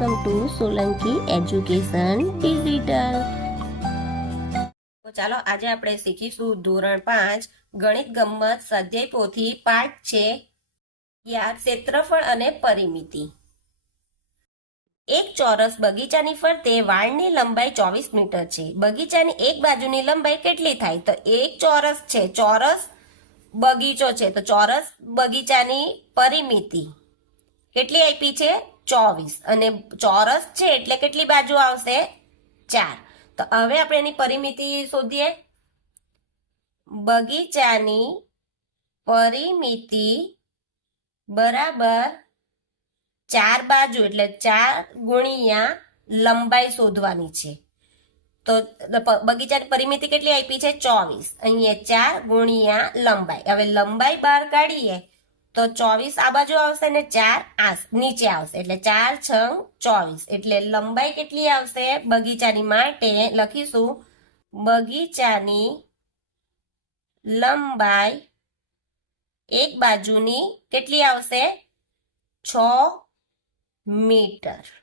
Welcome to Solanki education digital ચાલો આજે આપણે શીખીશું ધોરણ પાંચ, ગણિત ગમ્મત સ્વાધ્યાય પોથી પાઠ છે યાદ ક્ષેત્રફળ અને પરિમિતિ. એક ચોરસ બગીચાની ફરતે વાળની લંબાઈ ચોવીસ મીટર છે. બગીચાની એક બાજુની લંબાઈ કેટલી થાય? તો એક ચોરસ છે. ચોરસ બગીચો છે. તો ચોરસ બગીચાની પરિમિતિ. કેટલી આપી છે? ચોવીસ. અને ચોરસ છે એટલે કેટલી બાજુ આવશે? ચાર. તો હવે આપણે એની પરિમિતિ શોધીએ. બગીચાની પરિમિતિ બરાબર ચાર બાજુ એટલે ચાર ગુણ્યા લંબાઈ શોધવાની છે. તો બગીચાની પરિમિતિ કેટલી આપી છે? ચોવીસ. અહીંયા ચાર ગુણ્યા લંબાઈ. હવે લંબાઈ બહાર કાઢીએ. તો ચોવીસ આ બાજુ આવશે ને ચાર આ નીચે આવશે. એટલે ચાર, છ, ચોવીસ. એટલે લંબાઈ કેટલી આવશે? બગીચાની માટે લખીશું, બગીચાની લંબાઈ એક બાજુની કેટલી આવશે? છ મીટર.